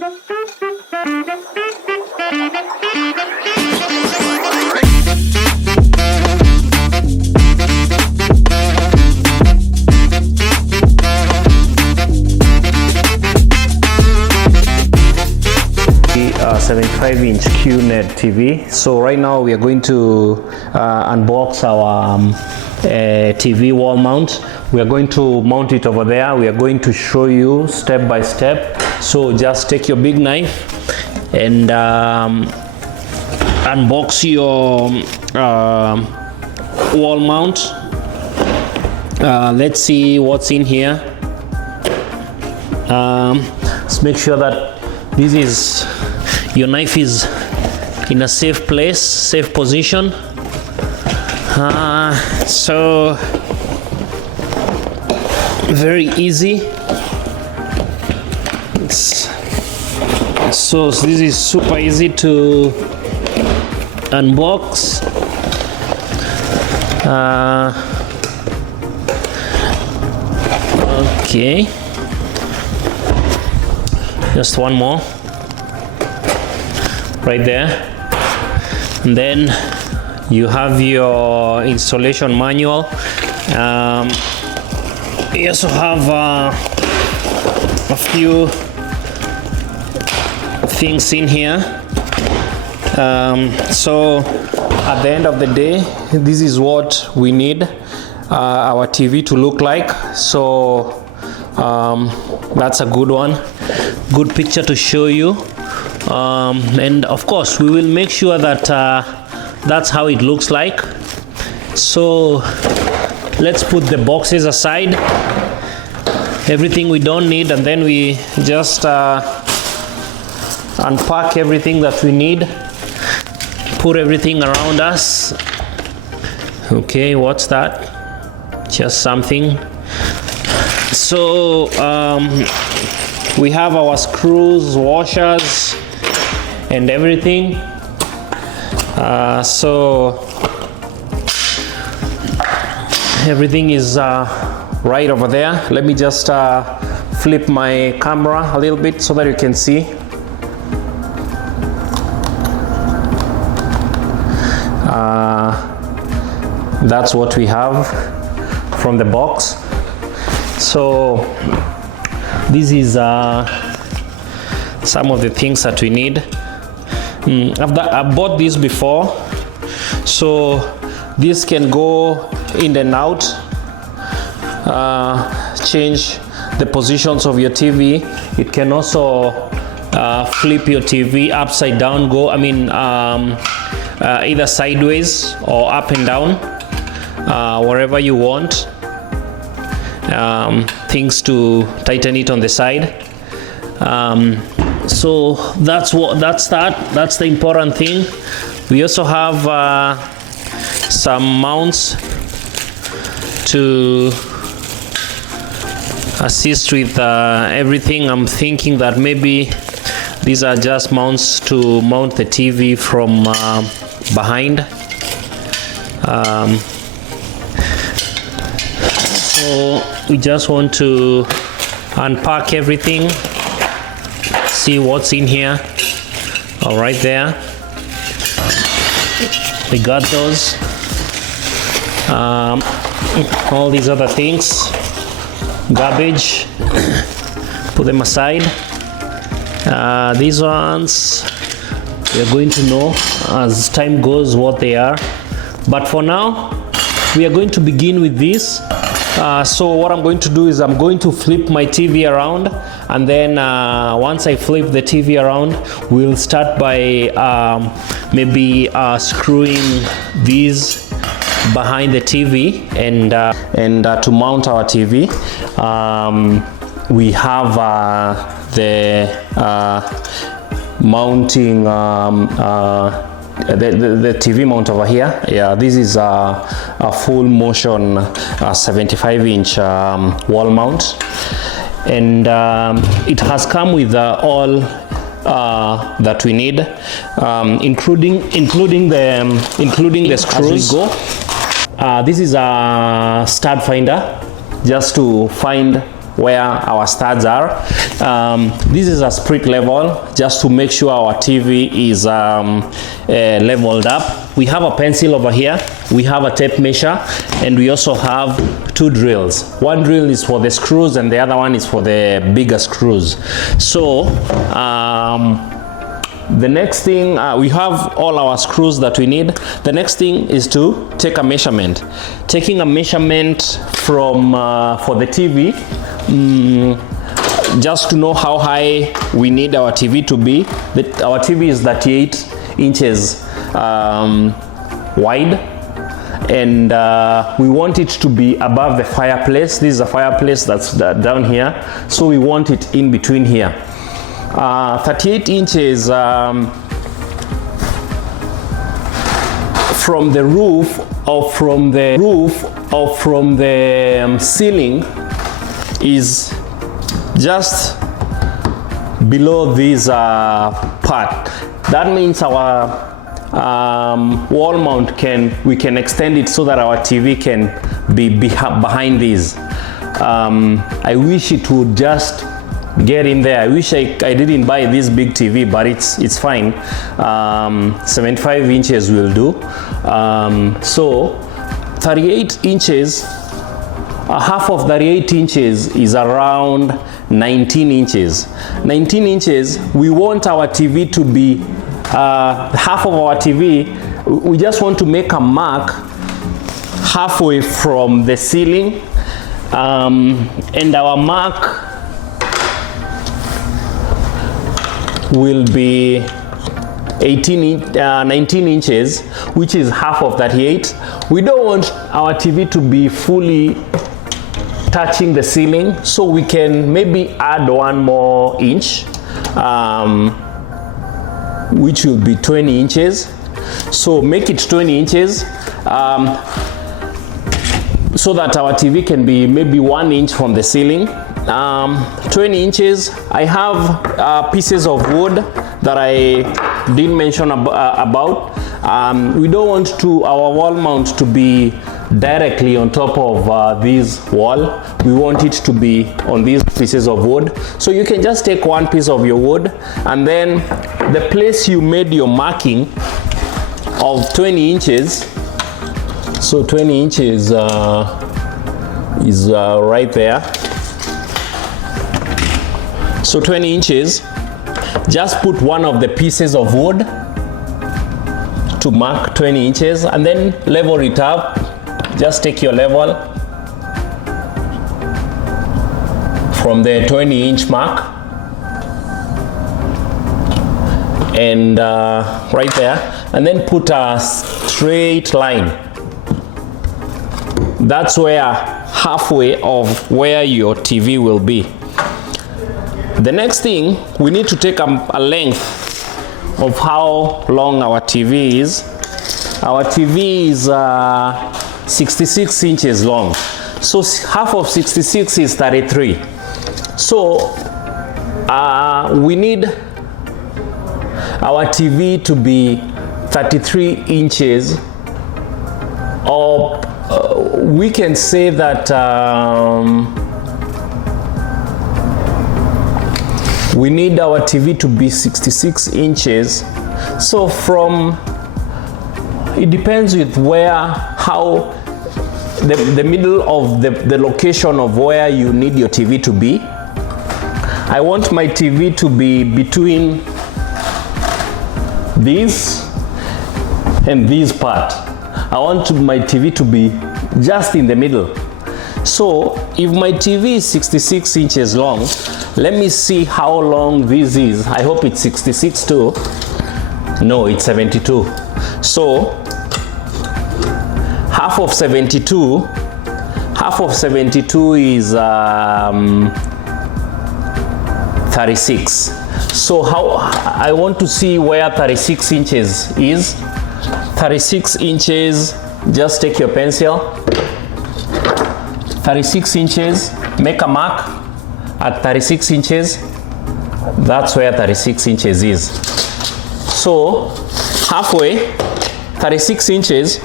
75-inch QNED TV. So right now we are going to unbox our TV wall mount. We are going to mount it over there. We are going to show you step by step. So just take your big knife and unbox your wall mount. Let's see what's in here. Let's make sure that your knife is in a safe place, safe position. So very easy. So this is super easy to unbox. Okay, just one more right there, and then you have your installation manual. You also have a few things in here. So at the end of the day, this is what we need our TV to look like. So that's a good one, good picture to show you. And of course we will make sure that that's how it looks like. So let's put the boxes aside, everything we don't need, and then we just unpack everything that we need, put everything around us. Okay, what's that? Just something. So we have our screws, washers, and everything. So everything is right over there. Let me just flip my camera a little bit so that you can see. That's what we have from the box. So this is some of the things that we need. I bought this before, so this can go in and out, change the positions of your TV. It can also flip your TV upside down, either sideways or up and down, wherever you want. Things to tighten it on the side. So that's the important thing. We also have some mounts to assist with everything. I'm thinking that maybe these are just mounts to mount the TV from behind. So we just want to unpack everything, see what's in here. All right, there we got those. All these other things, garbage, put them aside. These ones we are going to know as time goes what they are, but for now we are going to begin with this. So what I'm going to do is I'm going to flip my TV around, and then once I flip the TV around, we'll start by maybe screwing these behind the TV, and to mount our TV, we have the mounting the TV mount over here. Yeah, this is a full motion 75-inch wall mount, and it has come with all that we need, including the screws. This is a stud finder, just to find where our studs are. This is a sprit level, just to make sure our TV is leveled up. We have a pencil over here, we have a tape measure, and we also have 2 drills. One drill is for the screws and the other one is for the bigger screws. So the next thing, we have all our screws that we need. The next thing is to take a measurement. Taking a measurement from for the TV, just to know how high we need our TV to be. Our TV is 38 inches wide, and we want it to be above the fireplace. This is a fireplace that's down here, so we want it in between here. 38 inches from the roof or from the ceiling is just below this part. That means our wall mount we can extend it so that our TV can be behind this. I wish it would just get in there. I wish I didn't buy this big TV, but it's fine. 75 inches will do. So 38 inches, half of 38 inches is around 19 inches. 19 inches, we want our TV to be half of our TV. We just want to make a mark halfway from the ceiling, and our mark will be 19 inches, which is half of 38. We don't want our TV to be fully touching the ceiling, so we can maybe add 1 more inch, which will be 20 inches. So make it 20 inches, so that our TV can be maybe 1 inch from the ceiling. 20 inches. I have pieces of wood that I didn't mention about. We don't want our wall mount to be directly on top of this wall. We want it to be on these pieces of wood. So you can just take 1 piece of your wood, and then the place you made your marking of 20 inches, so 20 inches is right there. So 20 inches, just put one of the pieces of wood to mark 20 inches, and then level it up. Just take your level from the 20-inch mark, and right there, and then put a straight line. That's where halfway of where your TV will be. The next thing, we need to take a length of how long our TV is. Our TV is 66 inches long. So half of 66 is 33. So we need our TV to be 33 inches, or we can say that we need our TV to be 66 inches. So it depends with how the middle of the location of where you need your TV to be. I want my TV to be between this and this part. I want my TV to be just in the middle. So if my TV is 66 inches long, let me see how long this is. I hope it's 66 too. No, it's 72. So half of 72 is 36. So how I want to see where 36 inches is. 36 inches, just take your pencil. 36 inches, make a mark at 36 inches. That's where 36 inches is. So halfway, 36 inches.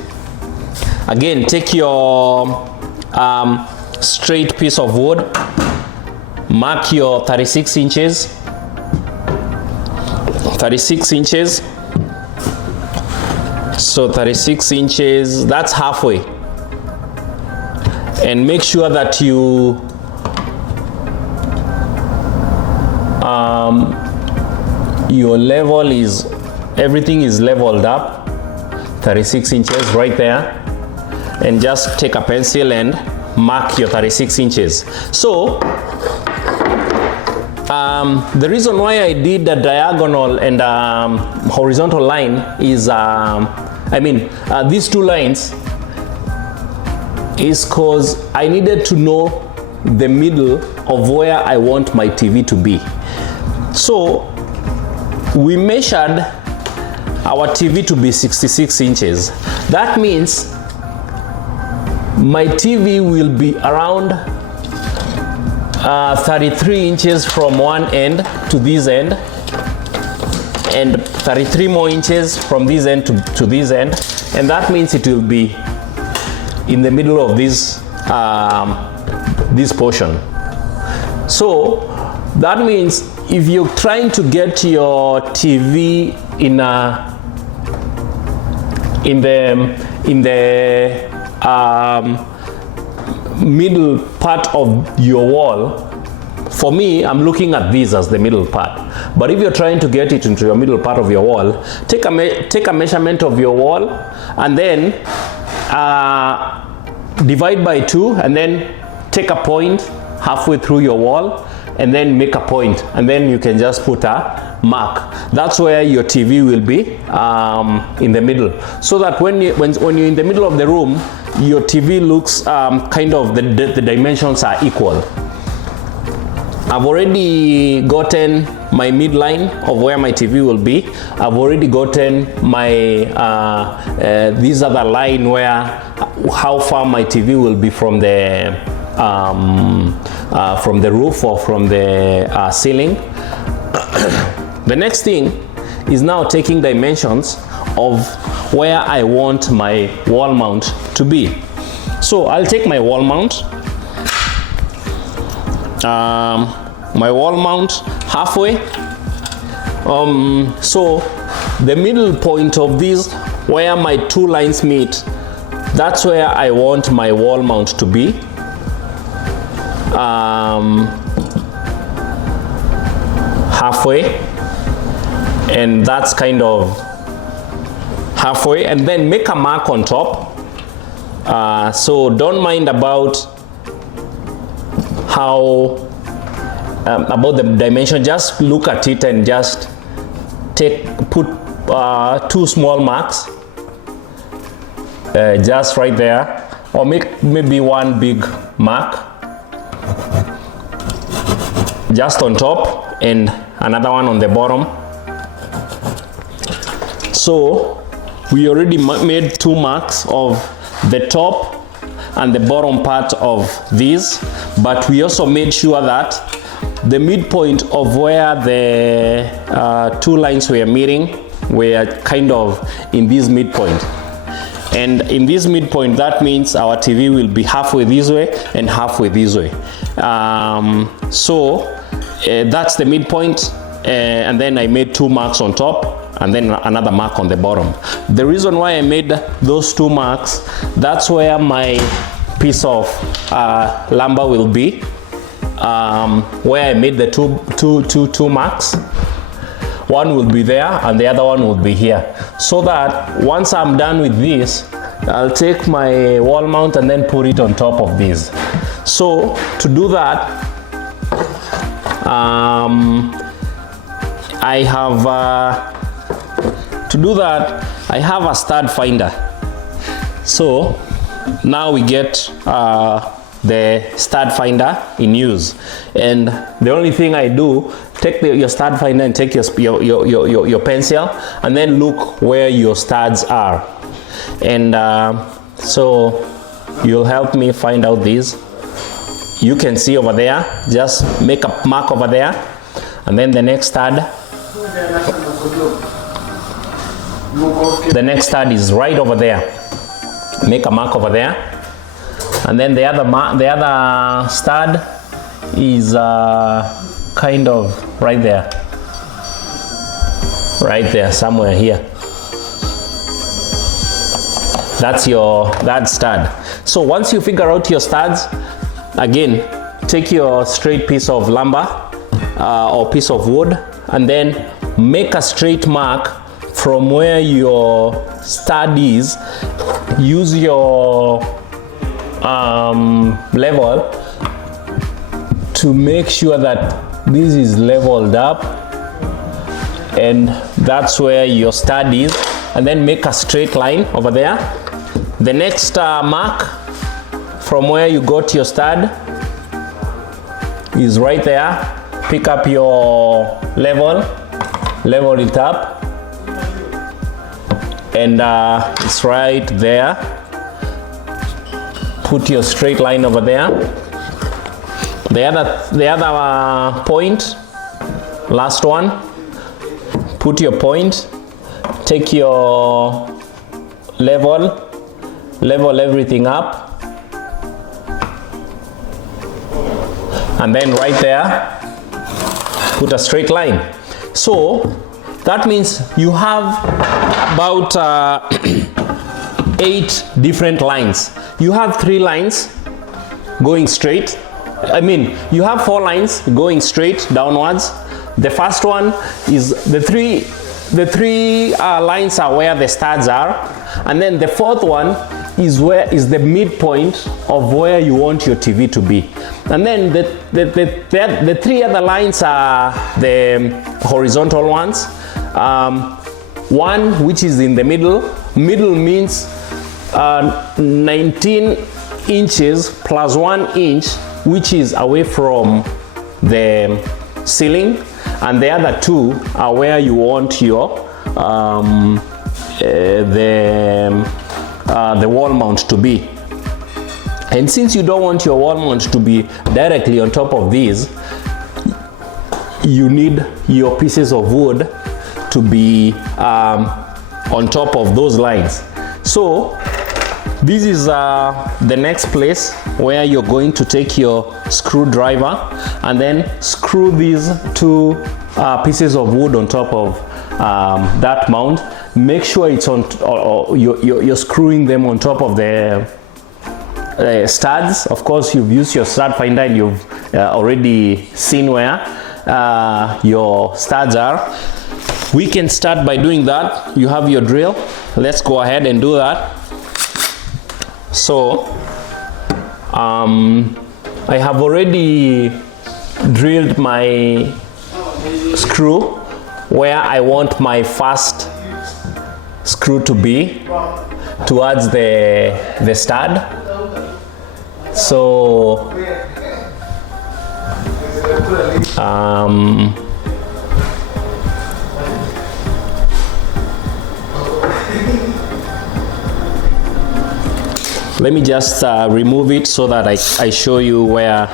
Again, take your straight piece of wood mark your 36 inches. 36 inches. So 36 inches, that's halfway. And make sure that you your level is, everything is leveled up. 36 inches right there. And just take a pencil and mark your 36 inches. So the reason why I did a diagonal and horizontal line is, these two lines is because I needed to know the middle of where I want my TV to be. So we measured our TV to be 66 inches. That means my TV will be around 33 inches from one end to this end, and 33 more inches from this end to this end, and that means it will be in the middle of this this portion. So that means if you're trying to get your TV in the middle part of your wall, for me, I'm looking at this as the middle part. But if you're trying to get it into your middle part of your wall, take a measurement of your wall and then divide by 2, and then take a point halfway through your wall and then make a point, and then you can just put a mark. That's where your TV will be in the middle, so that when you're in the middle of the room, your TV looks kind of, the dimensions are equal. I've already gotten my midline of where my TV will be. I've already gotten my this other line where how far my TV will be from the roof or from the ceiling. The next thing is now taking dimensions of where I want my wall mount to be. So I'll take my wall mount. My wall mount halfway. So the middle point of this, where my two lines meet, that's where I want my wall mount to be. Halfway, and that's kind of halfway, and then make a mark on top. So don't mind about how about the dimension, just look at it and just put 2 small marks just right there, or make maybe 1 big mark just on top and another one on the bottom. So we already made 2 marks of the top and the bottom part of these, but we also made sure that the midpoint of where the 2 lines were meeting were kind of in this midpoint. And in this midpoint, that means our TV will be halfway this way and halfway this way. So that's the midpoint, and then I made 2 marks on top and then another mark on the bottom. The reason why I made those 2 marks, that's where my piece of lumber will be, where I made the two marks. One will be there and the other one will be here, so that once I'm done with this, I'll take my wall mount and then put it on top of this. So to do that, I have a stud finder. So now we get the stud finder in use, and the only thing I do, take your stud finder and take your pencil and then look where your studs are, and so you'll help me find out these. You can see over there, just make a mark over there, and then the next stud is right over there. Make a mark over there, and then the other stud is kind of right there, somewhere here. That's that stud. So once you figure out your studs, again, take your straight piece of lumber or piece of wood, and then make a straight mark from where your stud is. Use your level to make sure that this is leveled up, and that's where your stud is, and then make a straight line over there. The next mark from where you got your stud is right there. Pick up your level it up, and it's right there. Put your straight line over there. The other point, last one, put your point, take your level everything up, and then right there put a straight line. So that means you have about 8 different lines. You have 3 lines going straight. You have 4 lines going straight downwards. The first one is the three lines are where the studs are, and then the fourth one is the midpoint of where you want your TV to be. And then the 3 other lines are the horizontal ones. One which is in the middle. Middle means 19 inches plus 1 inch, which is away from the ceiling, and the other 2 are where you want your the wall mount to be. And since you don't want your wall mount to be directly on top of these, you need your pieces of wood to be on top of those lines. So this is the next place where you're going to take your screwdriver and then screw these 2 pieces of wood on top of that mount. Make sure it's on, or you're screwing them on top of the studs. Of course, you've used your stud finder and you've already seen where your studs are. We can start by doing that. You have your drill. Let's go ahead and do that. So I have already drilled my screw where I want my first screw to be towards the stud. So let me just remove it so that I show you where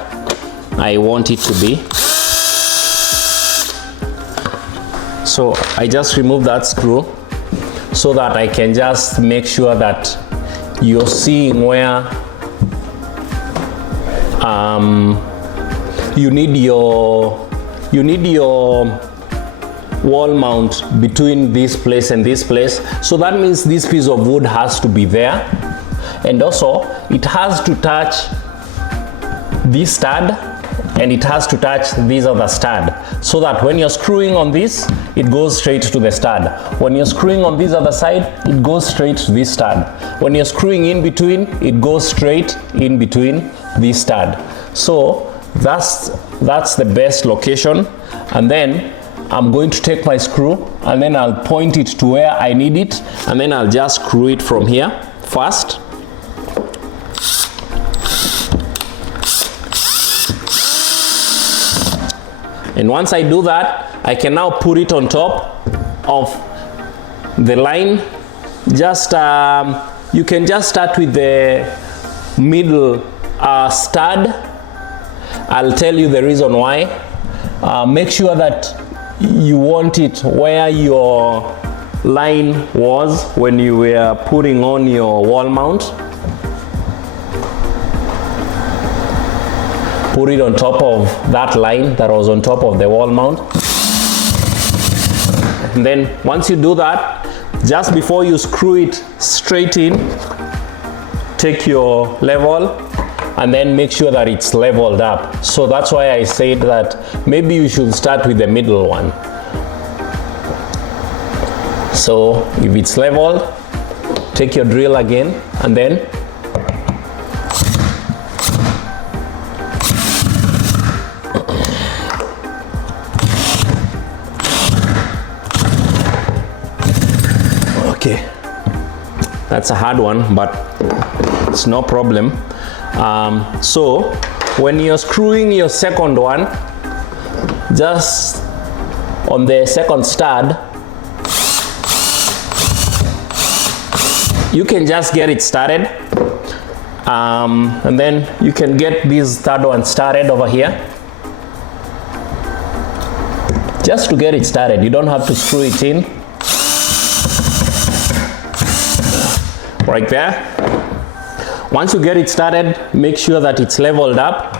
I want it to be. So I just remove that screw so that I can just make sure that you're seeing where you need your wall mount between this place and this place. So that means this piece of wood has to be there, and also it has to touch this stud and it has to touch this other stud, so that when you're screwing on this, it goes straight to the stud. When you're screwing on this other side, it goes straight to this stud. When you're screwing in between, it goes straight in between this stud. So that's the best location. And then I'm going to take my screw and then I'll point it to where I need it, and then I'll just screw it from here first. And once I do that, I can now put it on top of the line. Just you can just start with the middle stud. I'll tell you the reason why. Make sure that you want it where your line was when you were putting on your wall mount. put it on top of that line that was on top of the wall mount. And then once you do that, just before you screw it straight in, take your level and then make sure that it's leveled up. So that's why I said that maybe you should start with the middle one. So if it's leveled, take your drill again and then okay, that's a hard one, but it's no problem. So when you're screwing your second one, just on the second stud, you can just get it started, and then you can get this third one started over here. Just to get it started, you don't have to screw it in. Right there. Once you get it started, make sure that it's leveled up.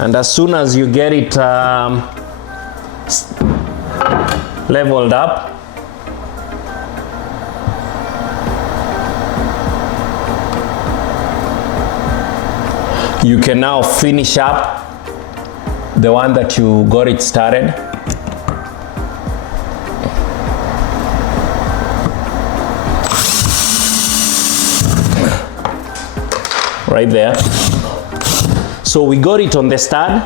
And as soon as you get it leveled up, you can now finish up the one that you got it started. Right there. So we got it on the stud.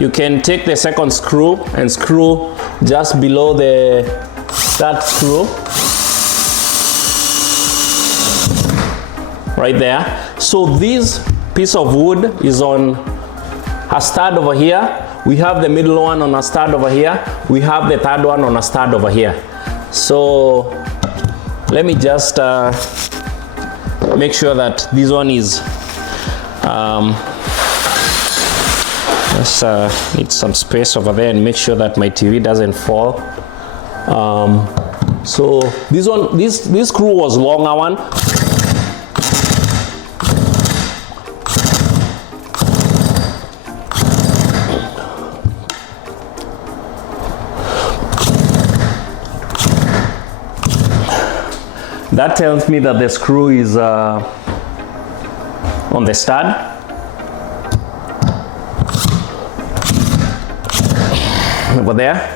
You can take the second screw and screw just below the stud screw. Right there. So this piece of wood is on a stud over here. We have the middle one on a stud over here. We have the third one on a stud over here. So let me just make sure that this one is just need some space over there and make sure that my TV doesn't fall. So this one, this screw was longer one. That tells me that the screw is on the stud. Over there.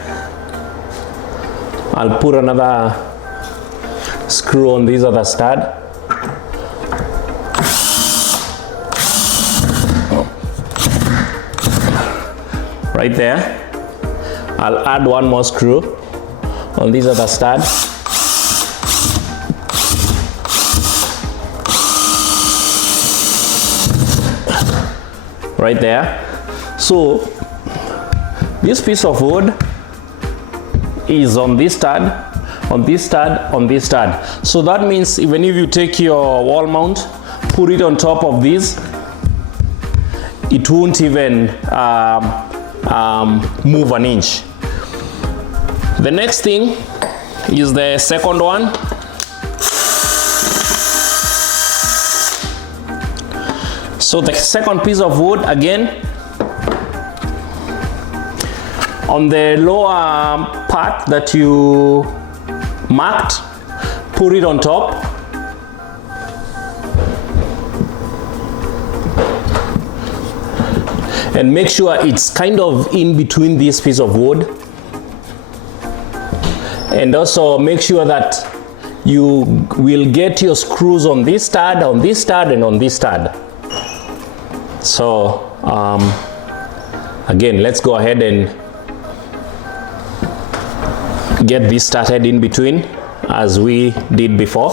I'll put another screw on this other stud. Right there. I'll add one more screw on this other stud. Right there. So this piece of wood is on this stud, on this stud, on this stud. So that means even if you take your wall mount, put it on top of this, it won't even move an inch. The next thing is the second one. So the second piece of wood, again, on the lower part that you marked, put it on top. And make sure it's kind of in between this piece of wood. And also make sure that you will get your screws on this stud, on this stud, and on this stud. So again, let's go ahead and get this started in between as we did before.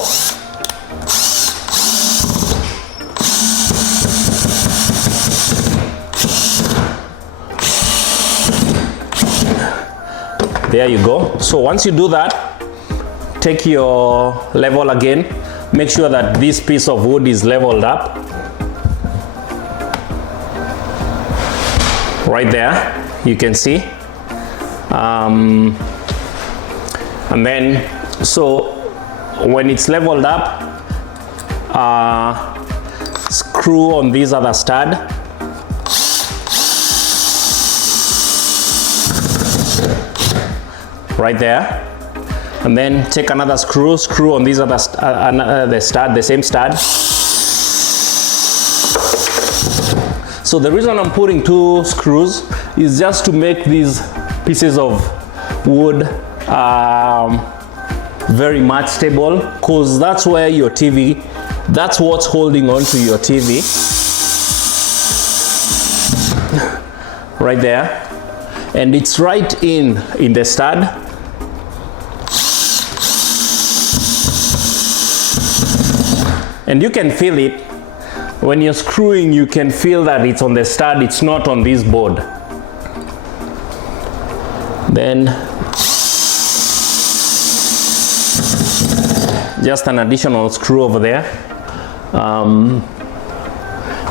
There you go. So once you do that, take your level again, make sure that this piece of wood is leveled up. Right there, you can see. And then, so when it's leveled up, screw on this other stud. Right there. And then take another screw on this other the same stud. So the reason I'm putting 2 screws is just to make these pieces of wood very much stable, because that's where your TV, that's what's holding on to your TV. Right there. And it's right in the stud. And you can feel it. When you're screwing, you can feel that it's on the stud, it's not on this board. Then just an additional screw over there.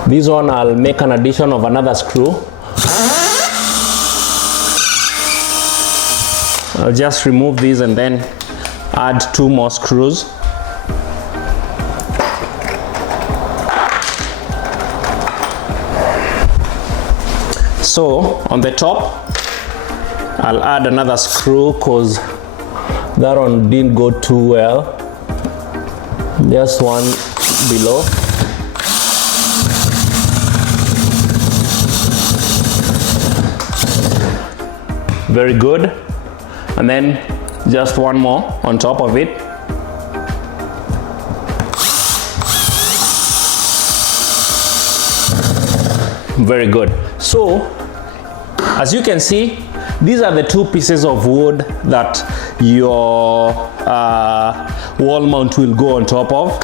This one I'll make an addition of another screw. I'll just remove these and then add 2 more screws. So on the top, I'll add another screw because that one didn't go too well. Just one below. Very good. And then just one more on top of it. Very good. So as you can see, these are the 2 pieces of wood that your wall mount will go on top of.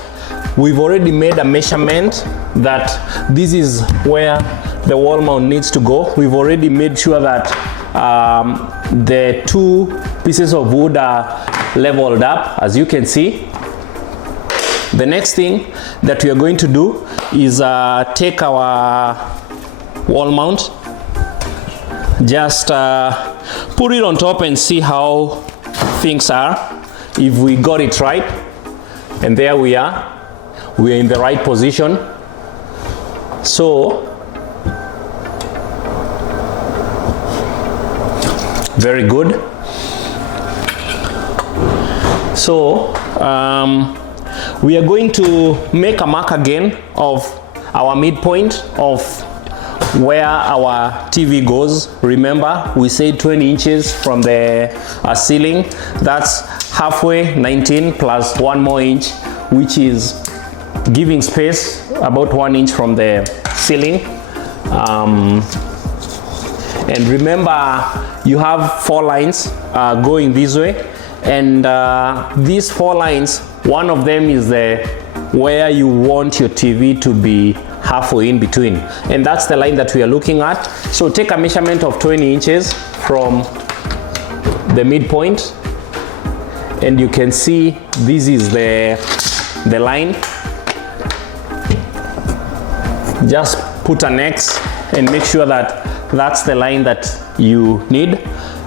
We've already made a measurement that this is where the wall mount needs to go. We've already made sure that the 2 pieces of wood are leveled up, as you can see. The next thing that we are going to do is take our wall mount, just put it on top and see how things are, if we got it right. And there we are in the right position. So very good. So we are going to make a mark again of our midpoint of where our TV goes. Remember, we said 20 inches from the ceiling. That's halfway, 19 plus 1 more inch, which is giving space about 1 inch from the ceiling. And remember, you have 4 lines going this way, and these 4 lines, one of them is where you want your TV to be halfway in between, and that's the line that we are looking at. So take a measurement of 20 inches from the midpoint, and you can see this is the line. Just put an X and make sure that that's the line that you need.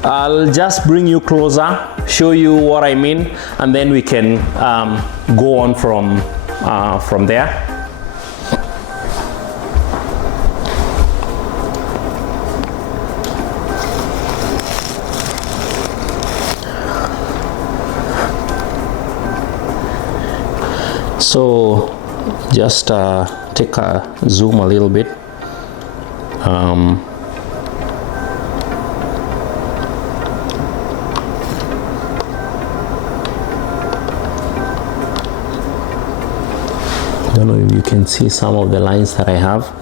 I'll just bring you closer, show you what I mean, and then we can go on from there. So just take a zoom a little bit. I don't know if you can see some of the lines that I have.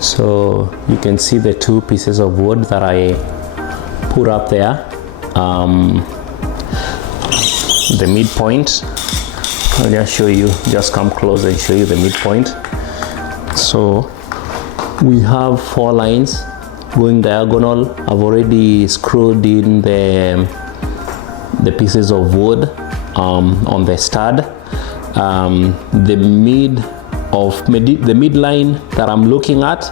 So you can see the 2 pieces of wood that I put up there. The midpoint. I'll just show you, just come close and show you the midpoint. So we have 4 lines going diagonal. I've already screwed in the pieces of wood on the stud. The midline that I'm looking at,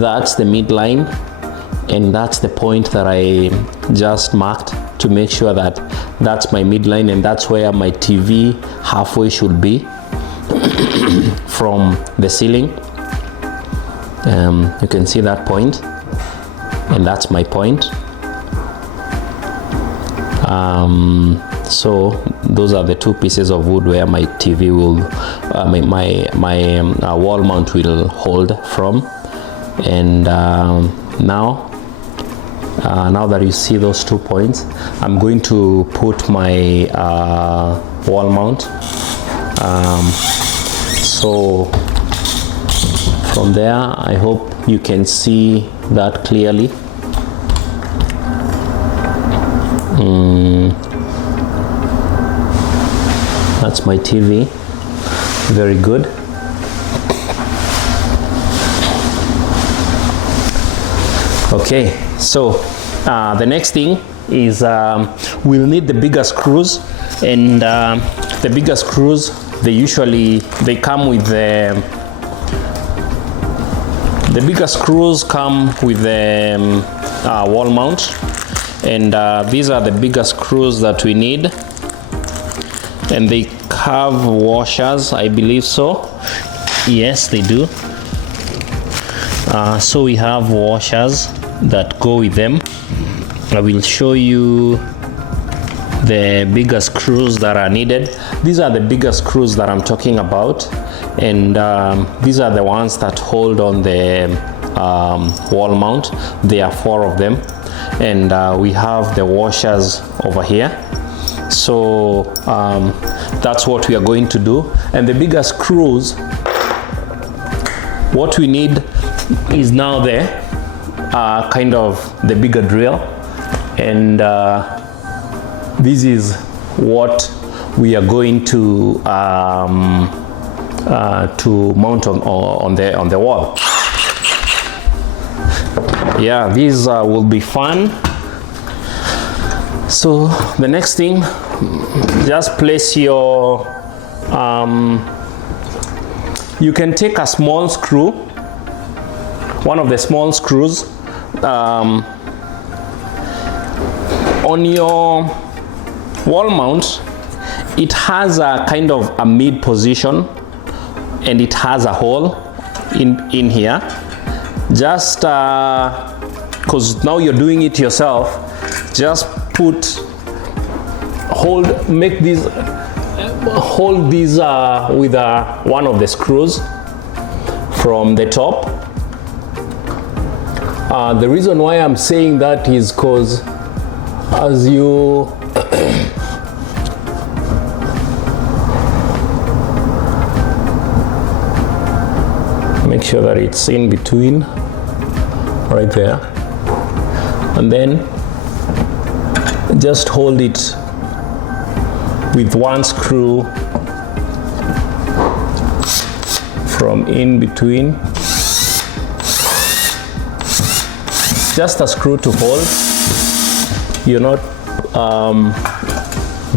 that's the midline, and that's the point that I just marked to make sure that that's my midline, and that's where my TV halfway should be. from the ceiling. You can see that point, and that's my point. So those are the 2 pieces of wood where my TV will, my wall mount will hold from. And now that you see those 2 points, I'm going to put my wall mount. So from there, I hope you can see that clearly. That's my TV. Very good. Okay, so the next thing is we'll need the bigger screws, and the bigger screws, they come with the bigger screws come with the wall mount, and these are the bigger screws that we need, and they have washers, I believe so. Yes, they do. So we have washers that go with them. I will show you the bigger screws that are needed. These are the bigger screws that I'm talking about, and these are the ones that hold on the wall mount. There are 4 of them, and we have the washers over here. So that's what we are going to do. And the bigger screws, what we need is now the kind of the bigger drill, and this is what we are going to mount on the wall. Yeah, these will be fun. So the next thing, just place your you can take a small screw, one of the small screws, on your wall mount. It has a kind of a mid position, and it has a hole in here. Just because now you're doing it yourself, just hold these with one of the screws from the top. The reason why I'm saying that is because as you make sure that it's in between right there, and then just hold it with one screw from in between, just a screw to hold. You're not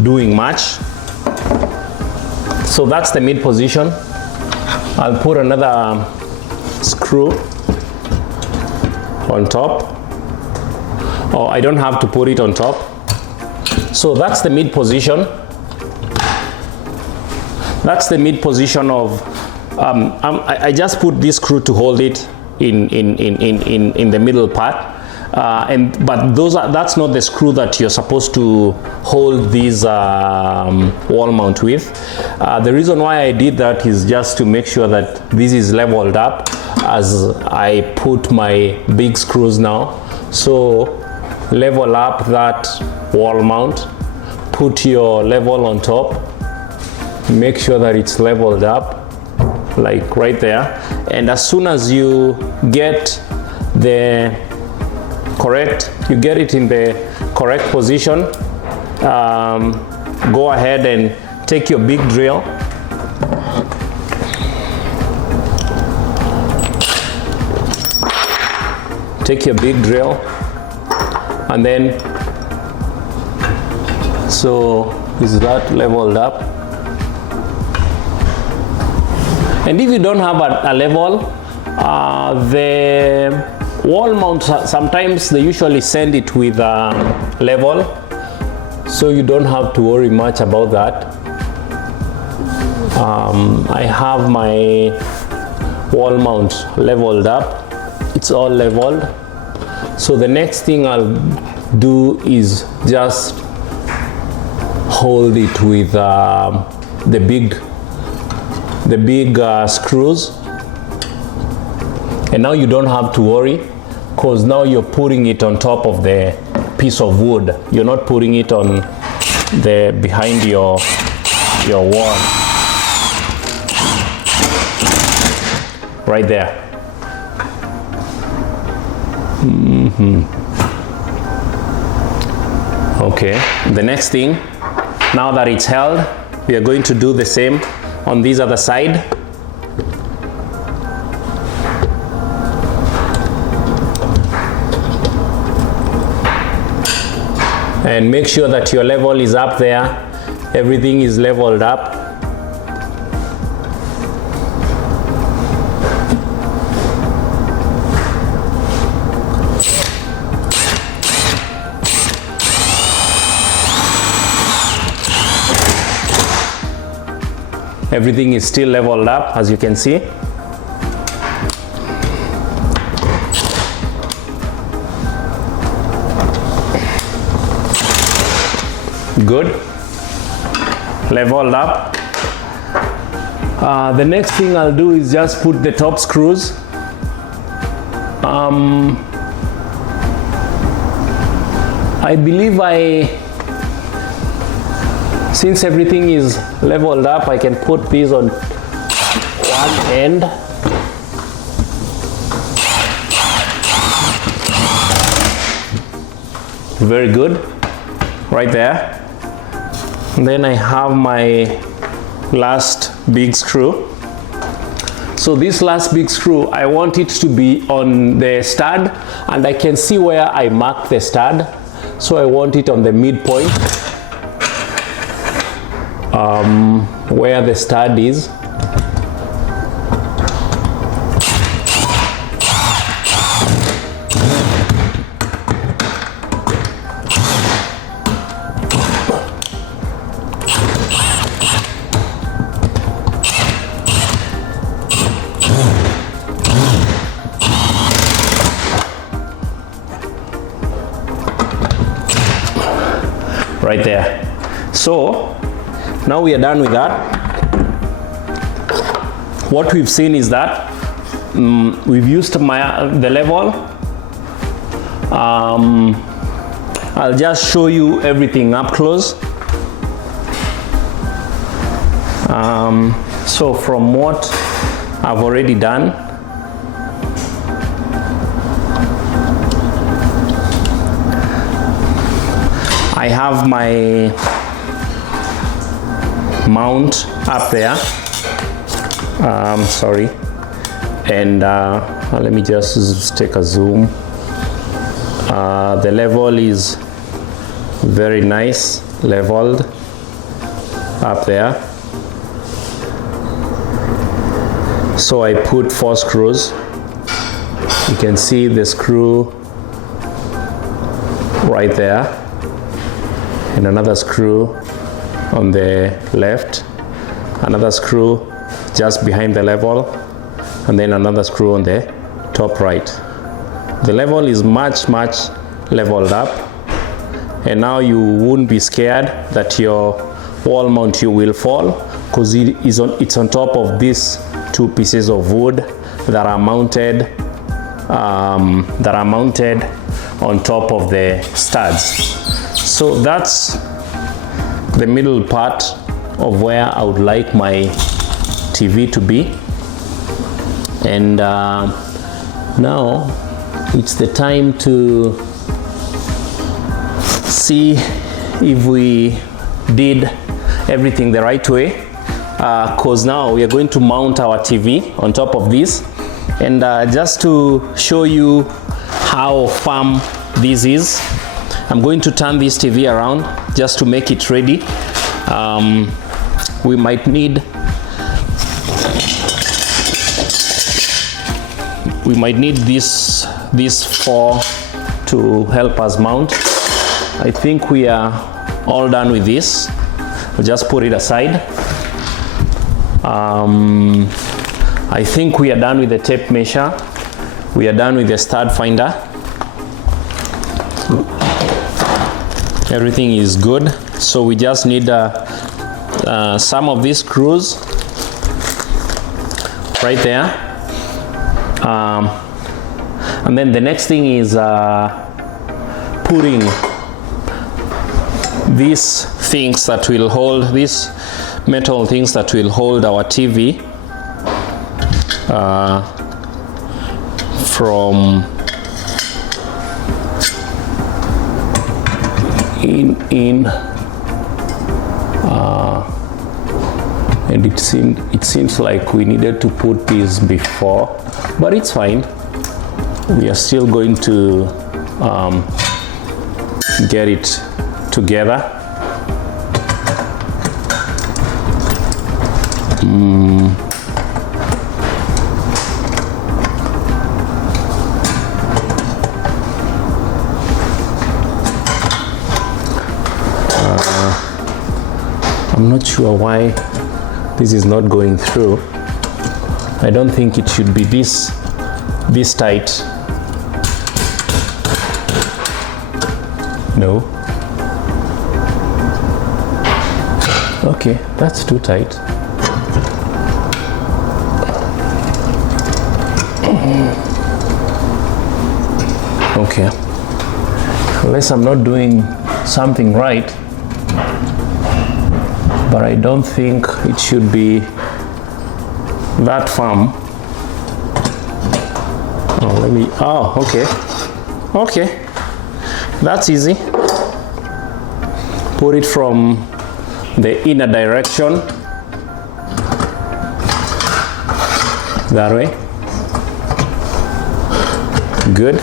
doing much. So that's the mid position. I'll put another screw on top. Oh, I don't have to put it on top. So that's the mid position. That's the mid position of I just put this screw to hold it in the middle part, but that's not the screw that you're supposed to hold this wall mount with. The reason why I did that is just to make sure that this is leveled up as I put my big screws now. So level up that wall mount, put your level on top, make sure that it's leveled up like right there, and as soon as you get it in the correct position, go ahead and take your big drill, and then so is that leveled up? And if you don't have a level, the wall mount, sometimes they usually send it with level, so you don't have to worry much about that. I have my wall mount leveled up. It's all leveled. So the next thing I'll do is just hold it with the big screws. And now you don't have to worry, because now you're putting it on top of the piece of wood. You're not putting it on the behind your wall. Right there. Okay, the next thing, now that it's held, we are going to do the same on this other side. And make sure that your level is up there. Everything is leveled up. Everything is still leveled up, as you can see. Good. Leveled up. The next thing I'll do is just put the top screws. I believe since everything is leveled up, I can put these on one end. Very good. Right there. And then I have my last big screw. So this last big screw, I want it to be on the stud, and I can see where I mark the stud. So I want it on the midpoint, where the stud is. Right there. So now we are done with that. What we've seen is that we've used the level. I'll just show you everything up close. So from what I've already done, I have my mount up there. Sorry, and let me just take a zoom. The level is very nice, leveled up there. So I put 4 screws. You can see the screw right there, and another screw on the left, another screw just behind the level, and then another screw on the top right. The level is much leveled up, and now you won't be scared that your wall mount will fall, because it's on top of these 2 pieces of wood that are mounted on top of the studs. So that's the middle part of where I would like my TV to be. And now it's the time to see if we did everything the right way, because now we are going to mount our TV on top of this. And just to show you how firm this is, I'm going to turn this TV around just to make it ready. We might need this 4 to help us mount. I think we are all done with this. We'll just put it aside. I think we are done with the tape measure. We are done with the stud finder. Everything is good. So we just need some of these screws right there. And then the next thing is putting these things that will hold, these metal things that will hold our TV from in and it seems like we needed to put this before, but it's fine. We are still going to get it together. I'm not sure why this is not going through. I don't think it should be this tight. No. Okay, that's too tight. Okay. Unless I'm not doing something right, but I don't think it should be that firm. Okay. Okay, that's easy. Put it from the inner direction, that way. Good.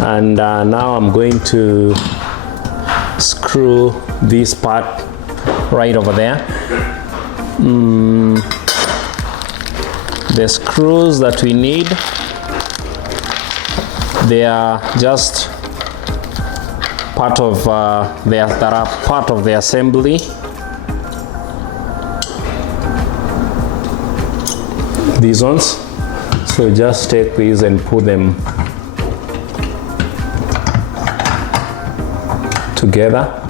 And now I'm going to screw this part right over there. The screws that we need, they are just part of part of the assembly. These ones. So just take these and put them together.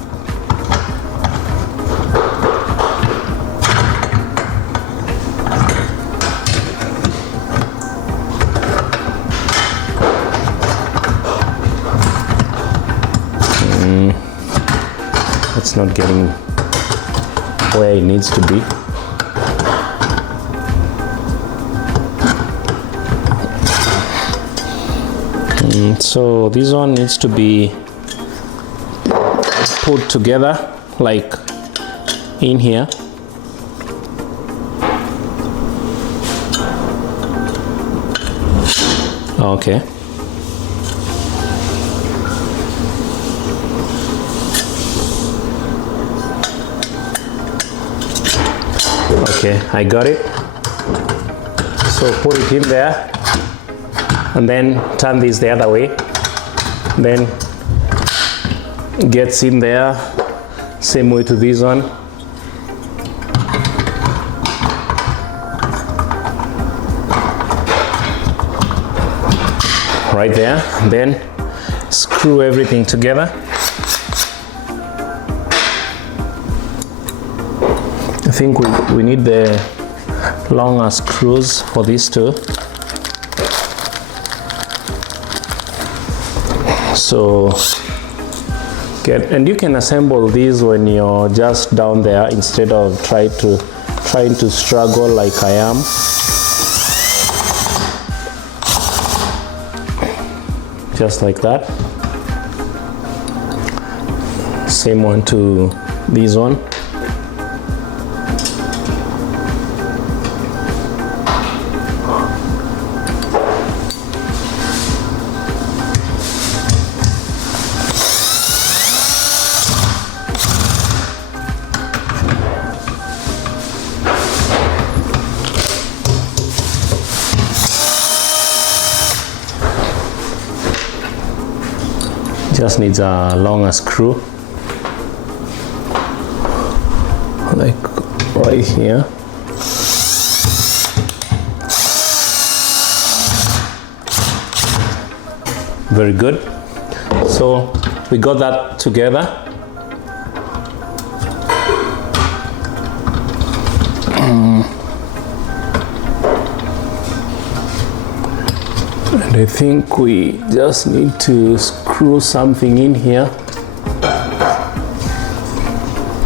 It's not getting where it needs to be. So this one needs to be put together, like in here. Okay. Okay, I got it. So put it in there and then turn this the other way. Then gets in there, same way to this one. Right there. Then screw everything together. I think we need the longer screws for these two. So and you can assemble these when you're just down there instead of trying to struggle like I am. Just like that. Same one to this one. Just needs a longer screw, like right here. Very good. So we got that together. And I think we just need to screw something in here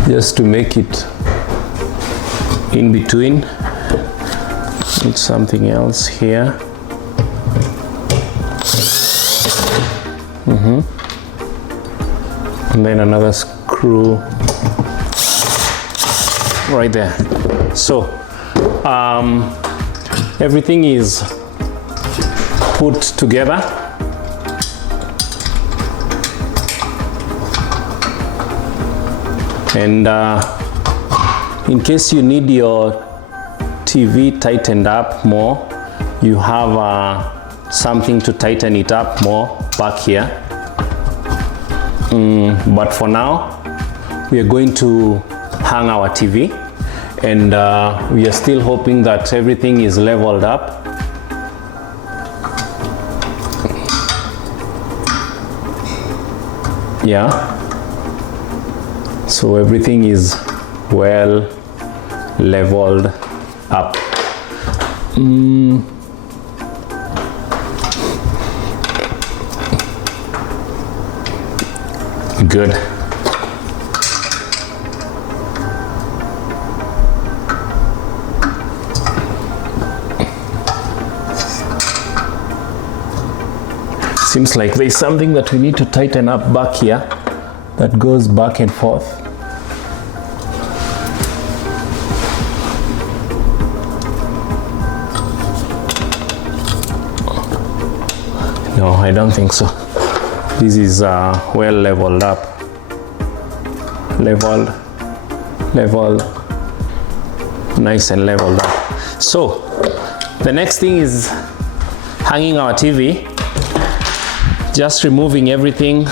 just to make it in between. Need something else here. And then another screw right there. So everything is put together. And in case you need your TV tightened up more, you have something to tighten it up more back here. But for now, we are going to hang our TV, and we are still hoping that everything is leveled up. Yeah, so everything is well leveled up. Good. Seems like there's something that we need to tighten up back here that goes back and forth. No, I don't think so. This is well leveled up. Leveled, nice and leveled up. So the next thing is hanging our TV. Just removing everything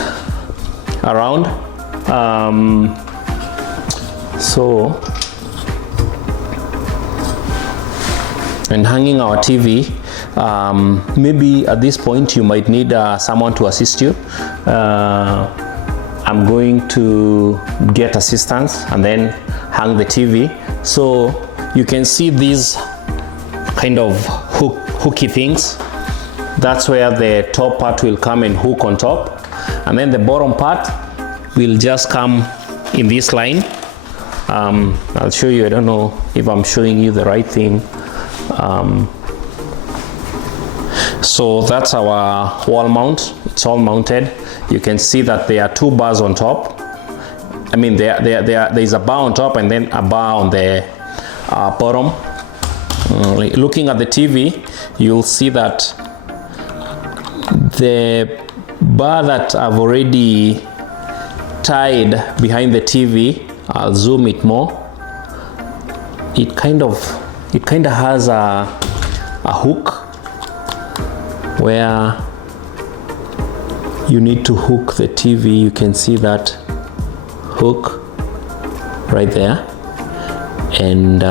around. And hanging our TV, maybe at this point you might need someone to assist you. I'm going to get assistance and then hang the TV. So you can see these kind of hooky things. That's where the top part will come and hook on top, and then the bottom part will just come in this line. I'll show you. I don't know if I'm showing you the right thing. So that's our wall mount. It's all mounted. You can see that there are two bars on top. I mean, there's a bar on top and then a bar on the bottom. Looking at the TV, you'll see that the bar that I've already tied behind the TV, I'll zoom it more. It kind of has a hook where you need to hook the TV. You can see that hook right there, and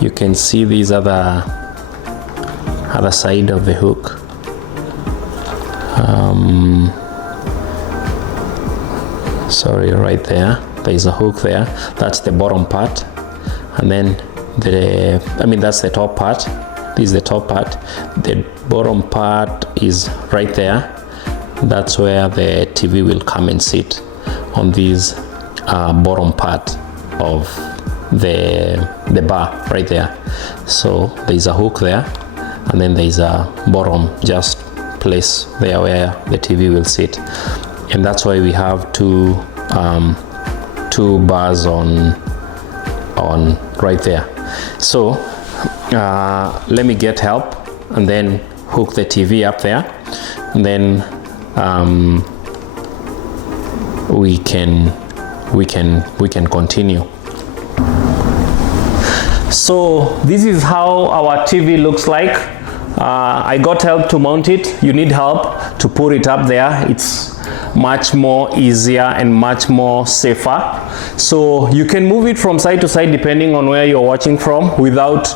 you can see these other side of the hook. Sorry, right there, there's a hook there. That's the bottom part, and then that's the top part. This is the top part. The bottom part is right there. That's where the TV will come and sit, on this bottom part of the bar right there. So there's a hook there, and then there's a bottom just place there where the TV will sit, and that's why we have two bars on right there. So let me get help and then hook the TV up there, and then we can continue. So this is how our TV looks like. I got help to mount it. You need help to put it up there. It's much more easier and much more safer. So you can move it from side to side depending on where you're watching from without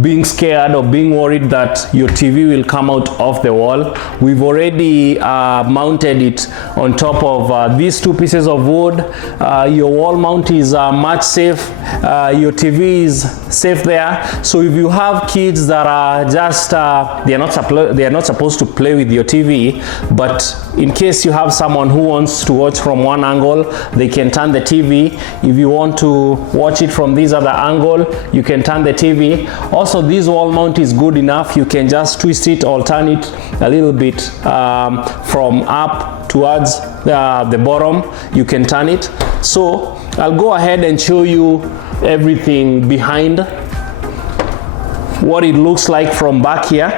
being scared or being worried that your TV will come out of the wall. We've already mounted it on top of these two pieces of wood. Your wall mount is much safe. Your TV is safe there. So if you have kids that are just they are not supposed to play with your TV, but in case you have someone who wants to watch from one angle, they can turn the TV. If you want to watch it from this other angle, you can turn the TV. Also, this wall mount is good enough. You can just twist it or turn it a little bit from up towards the bottom. You can turn it. So I'll go ahead and show you everything behind, what it looks like from back here.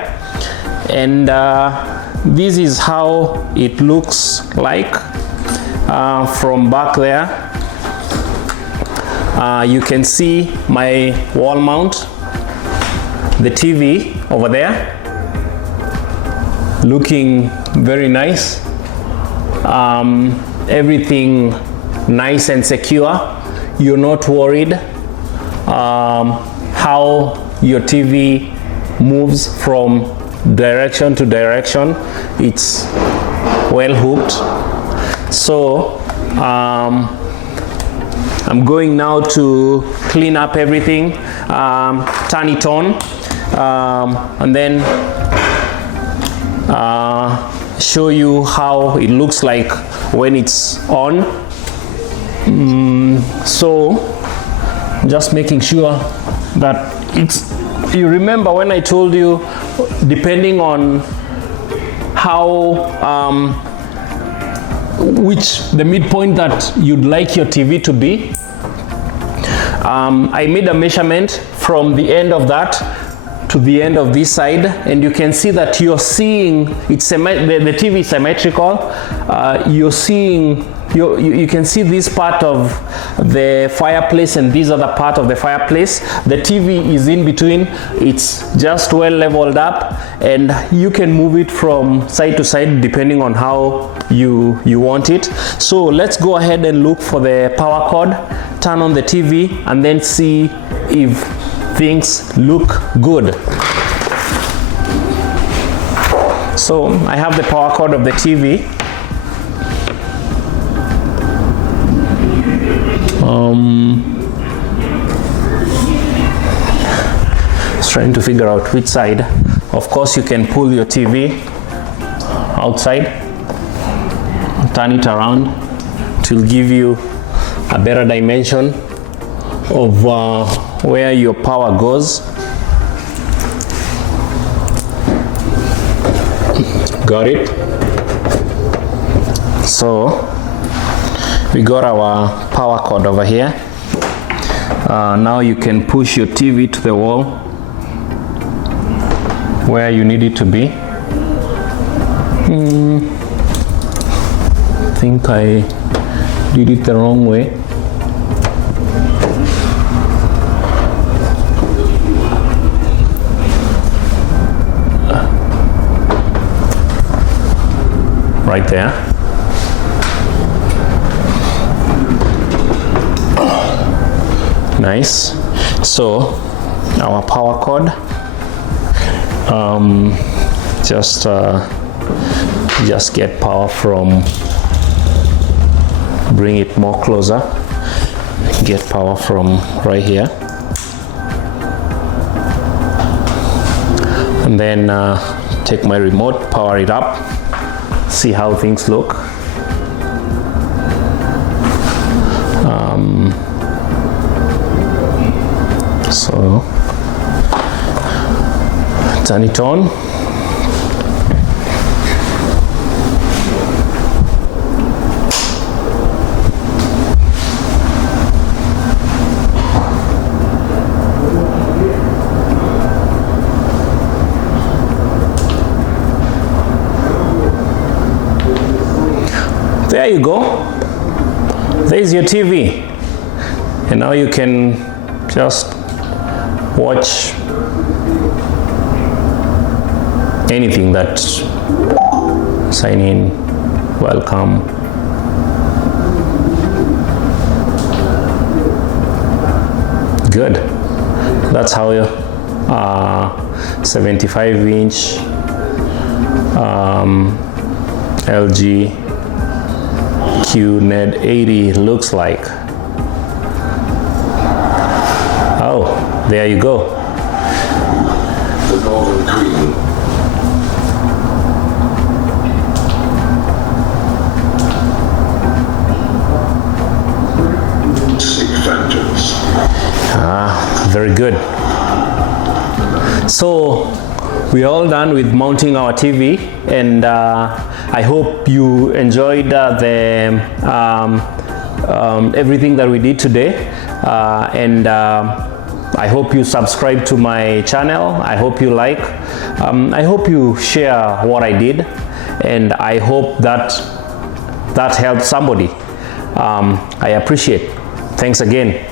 And this is how it looks like from back there. You can see my wall mount, the TV over there, looking very nice. Everything nice and secure. You're not worried how your TV moves from direction to direction. It's well hooked. So I'm going now to clean up everything, turn it on, and then show you how it looks like when it's on. So just making sure that you remember when I told you, depending on how the midpoint that you'd like your TV to be, I made a measurement from the end of that to the end of this side, and you can see that you're seeing the TV is symmetrical. You're seeing, you can see this part of the fireplace and this other part of the fireplace. The TV is in between. It's just well leveled up, and you can move it from side to side depending on how you want it. So let's go ahead and look for the power cord, turn on the TV, and then see if things look good. So I have the power cord of the TV. Just trying to figure out which side. Of course, you can pull your TV outside, turn it around. It will give you a better dimension of where your power goes. Got it? So we got our power cord over here. Now you can push your TV to the wall where you need it to be. I think I did it the wrong way. Right there. Nice. So our power cord, just get power from, bring it more closer, get power from right here, and then take my remote, power it up, see how things look. So turn it on. There you go. There's your TV. And now you can just watch anything that sign in, welcome. Good. That's how 75-inch LG QNED 80 looks like. Oh, there you go. The Northern Queen. Phantoms. Very good. So we're all done with mounting our TV, and I hope you enjoyed everything that we did today, and I hope you subscribe to my channel. I hope you like. I hope you share what I did, and I hope that helped somebody. I appreciate. Thanks again.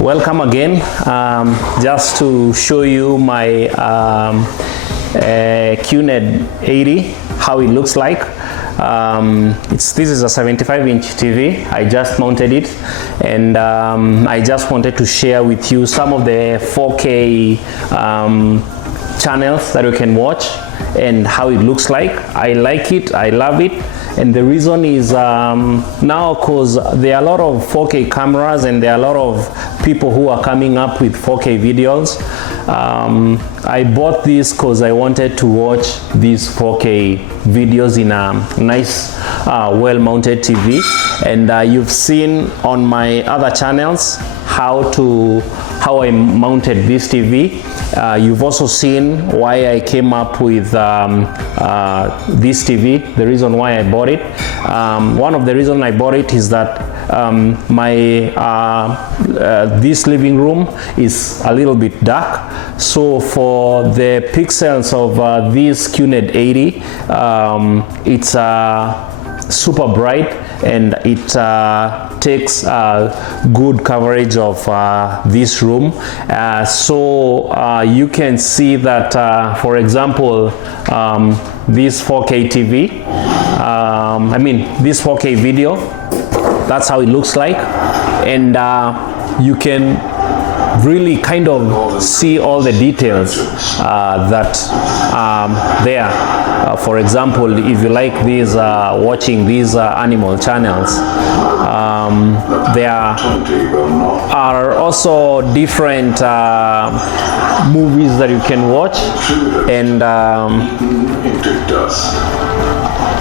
Welcome again. Just to show you my QNED 80, how it looks like. This is a 75-inch TV. I just mounted it, and I just wanted to share with you some of the 4K channels that you can watch and how it looks like. I like it, I love it. And the reason is now because there are a lot of 4K cameras and there are a lot of people who are coming up with 4K videos. I bought this because I wanted to watch these 4K videos in a nice well-mounted TV. And you've seen on my other channels how I mounted this TV. You've also seen why I came up with this TV, the reason why I bought it. One of the reasons I bought it is that this living room is a little bit dark. So for the pixels of this QNED 80, it's super bright, and it takes good coverage of this room. So you can see that, for example, this 4K TV, this 4K video, that's how it looks like. And you can really kind of see all the details that there. For example, if you like these watching these animal channels, there are also different movies that you can watch, and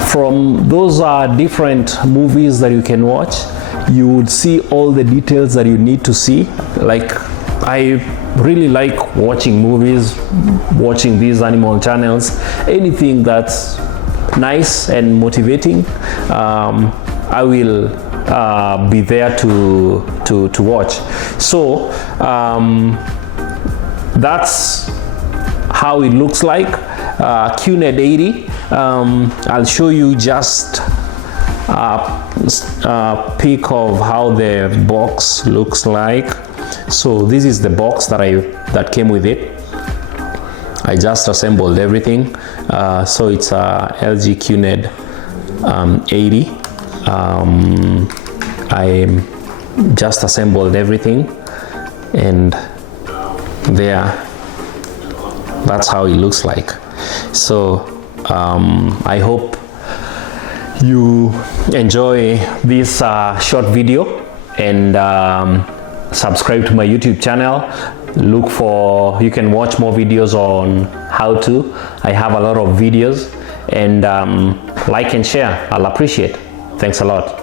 from those different movies that you can watch, you would see all the details that you need to see. Like, I really like watching movies, watching these animal channels, anything that's nice and motivating. I will be there to watch. So that's how it looks like. QNED 80. I'll show you just a peek of how the box looks like. So this is the box that came with it. I just assembled everything. So it's a LG QNED 80. I just assembled everything, and that's how it looks like. So I hope you enjoy this short video, and subscribe to my YouTube channel. You can watch more videos on how to. I have a lot of videos, and like and share. I'll appreciate. Thanks a lot.